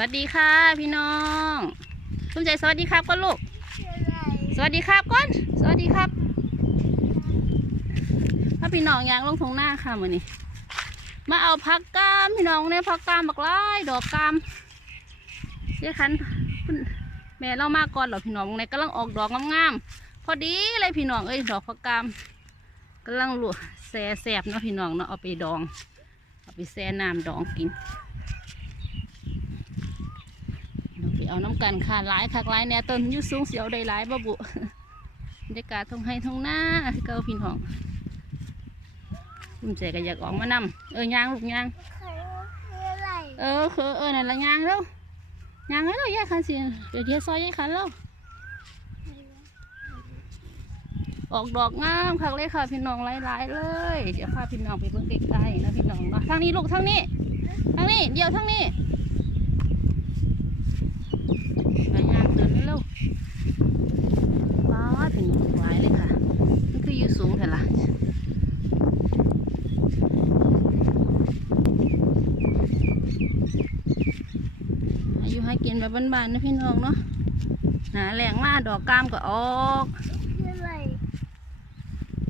วัสดีค่ะพี่น้องสมใจสวัสดีครับก่อนลูก สวัสดีครับก่อนสวัสดีครับถ้าพี่น้องยางลงทงหน้าค่ะมือนี้มาเอาผักกาม พี่น้องเนี่ยผักกามบักไล่ดอกกามเจ๊คันคุณแม่เรามาก่อนเหรอพี่น้องในกำลังออกดอกงามๆพอดีเลยพี่น้องเอ้ยดอกผักกามกำลังหลวแซ่แสบเนาะพี่น้องเนาะเอาไปดอง เอาไปแช่น้ำดองกิน เราไปเอาน้ำกันค่ะหลายคักหลายแหน่ต้นอยุสูงเสียวได้หลายบ่บุบรรยากาศทงให้ทงหน้าเก้าพี่น้องคุณเจก็อยากออกมานำเออยางลูกยางเออคือเออนั่นละยางแล้วยางแล้วยายคันสิเดี๋ยวเดี๋ยวซอยยายคันแล้วออกดอกงามคักเลยค่ะพี่น้องหลายๆเลย เดี๋ยวพาพี่น้องไปเบิ่งใกล้ๆนะพี่น้องเนาะทางนี้ลูกทางนี้ทางนี้เดี๋ยวทางนี้ ไปย่างเดินเร็ว ป้าถึงหลายเลยค่ะมันคืออยู่สูงแต่ละอายุให้กินแบบบ้านๆนะพี่น้องเนาะหาแหลงมาดอกกามก็ออก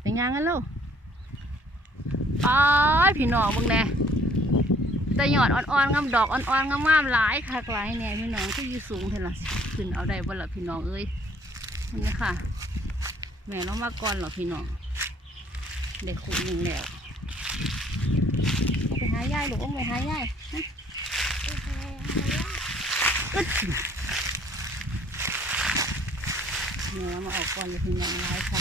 ไปย่างกันเร็วป้าดพี่น้องมึงแน่แต่หยอดอ่อนๆงามดอกอ่อนๆงามๆหลายคักหลายเนี่ยพี่น้องก็อยู่สูงเท่าละขึ้นเอาได้บ่ละพี่น้องเอ้ย นี่ค่ะ แม่เรามาก่อนเหรอพี่น้องเด็กขุดหนึ่งแล้วไปหายายหรือว่าไปหายายนะอึดแม่เรามาออกก่อนเลยพี่น้องหลายค่ะ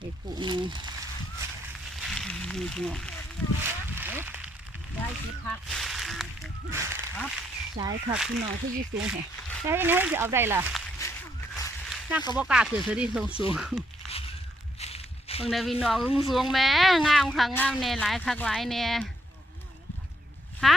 เด็กขุดหนึ่งนี่พี่น้องได้สิพักครับใช่ครับพี่น้องที่ยี่สูงแฮะใช่ยังไงจะเอาได้ล่ะนั่งกับบอกาคือคือที่สูงสูงบางเดพี่น้องสูงสูงแม่งามค่ะงามเนี่ยหลายคักหลายเนี่ยฮะ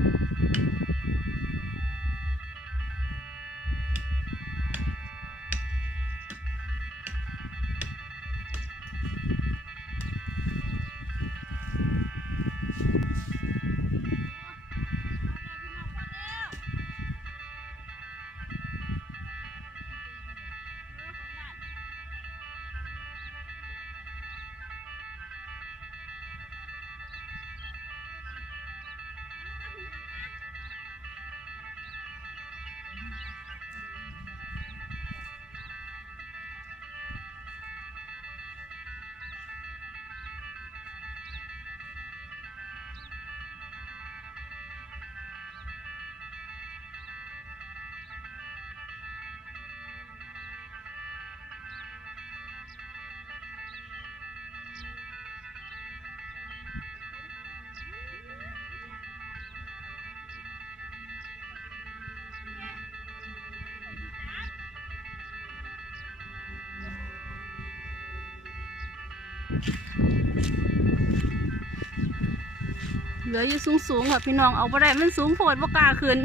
เหลืออยู่สูงสูงๆค่ะพี่น้องเอาไปได้มันสูงโผดว่ากล้าขึ้น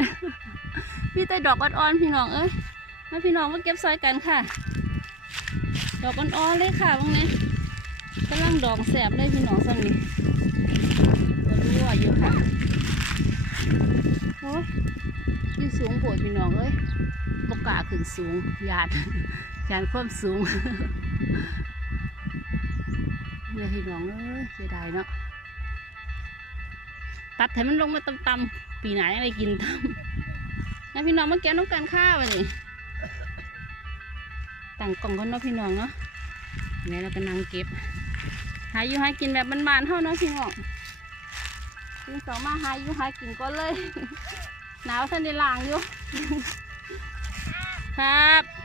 มีแต่ดอกอ่อนๆพี่น้องเอ้ยมาพี่น้องมาเก็บซอยกันค่ะ ดอกอ่อนๆเลยค่ะบางนี้กำลังดอกแสบเลยพี่น้องสังนี้ก็รู้ว่าอยู่ค่ะโอ้ยอยู่สูงโผดพี่น้องเอ้ยบกล้าขึ้นสูงยานยานความสูง เดี๋ยพี่น้องเอ้ยเสียดายเนาะตัดให้มันลงมาต่ำๆปีไหนอะไรกินต่ำงั้นพี่น้องเมาแก้น้องกันข้าววันนี้ตั้งกล่องกันเนาะพี่น้องเนาะนี่เราก็นั่งเก็บ หาอยู่หากินแบบบ้านๆเท่าเนาะพี่น้องตื่นสองมาหาอยู่หากินก่อนเลย หนาวท่านในล่างอยู่ ครับ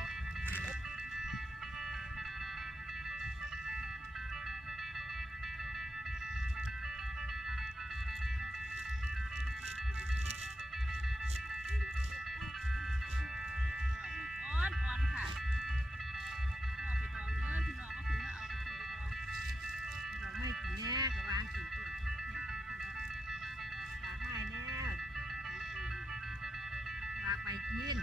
กไม้กินแน่กะวางกินตัวฝากให้แน่ฝากไปกิน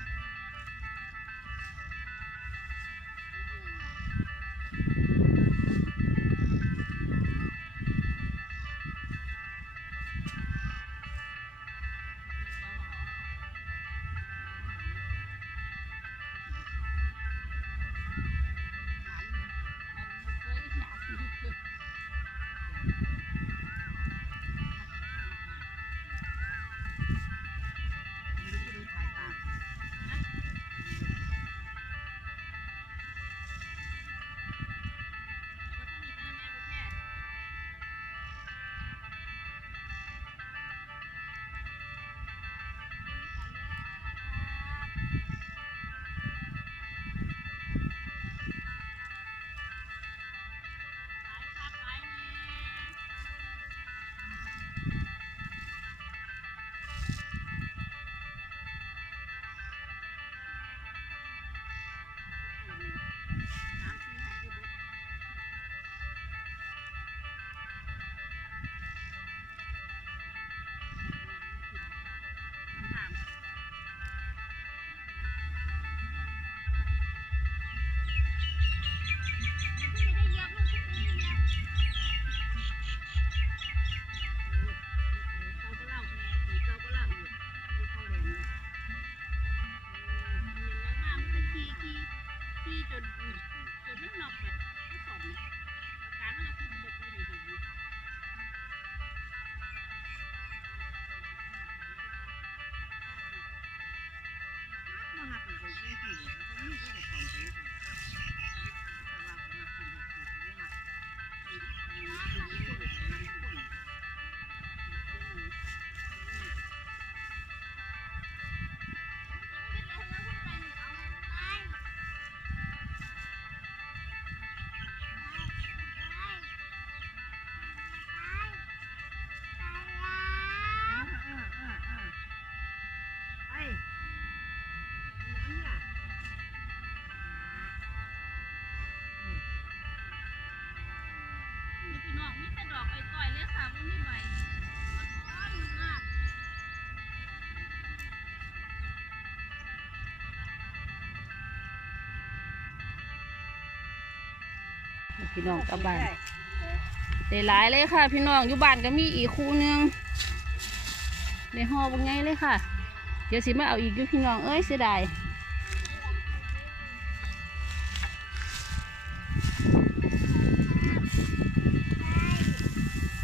จนจนมันนอกแบบก็สอบเนี่ยอาการมันก็คือบ่คือให้เห็นมาหักมันไปยี่สิบเขามีก็จะคว พี่น้องกลับบ้านได้หลายเลยค่ะ พี่น้องอยู่บ้านก็มีอีกคู่นึงได้ห่อบางไงเลยค่ะ เดี๋ยวสิมาเอาอีกอยู่พี่น้องเอ้ยเสียดาย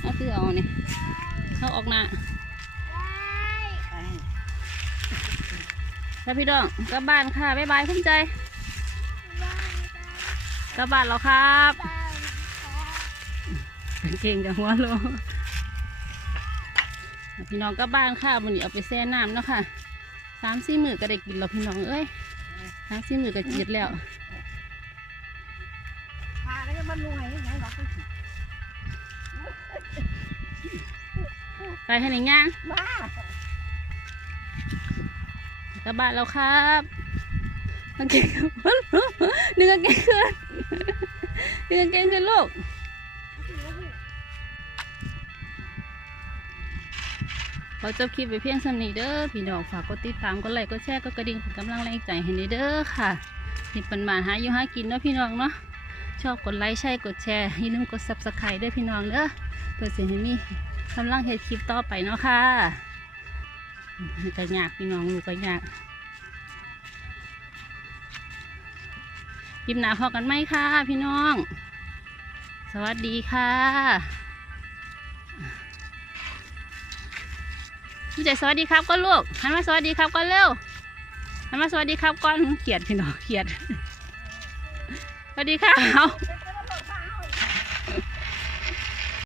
เอาคือเอาเนี่ยเข้าออกหน้าไปแล้วพี่น้องกลับบ้านค่ะบ๊ายบายภูมิใจ กลับบ้านแล้วครับเก่งจังหัวโลพี่น้องกลับบ้านค่ะวันนี้เอาไปแช่น้ำเนาะค่ะสามสี่หมือก็ได้กินแล้วพี่น้องเอ้ยสามสี่หมือก็จืดแล้วพาแล้วมันรวยยังไงเราไปสิไปให้ในย่างกลับบ้านแล้วครับ กางเกงนึกกางเกงขึ้นนึกกางเกงขึ้นลูกขอจบคลิปไปเพียงสำนีเด้อพี่น้องฝากกดติดตามกดไลค์กดแชร์กดกระดิ่งเป็นกำลังแรงใจให้เด้อค่ะที่ปันมาหาอยู่หากินเนาะพี่น้องเนาะชอบกดไลค์ใช่กดแชร์อย่าลืมกดซับสไครต์ด้วยพี่น้องเด้อเพื่อจะให้มีกำลังเฮ็ดคลิปต่อไปเนาะค่ะก็ยากพี่น้องลูกก็ยาก คลิปหนาพอกันไหมค่ะ พี่น้อง สวัสดีค่ะผู้ใจสวัสดีครับก็ลูกหันมาสวัสดีครับก่อนเร็วหันมาสวัสดีครับก้อนเขียดพี่น้องเขียดสวัสดีค่ะเอา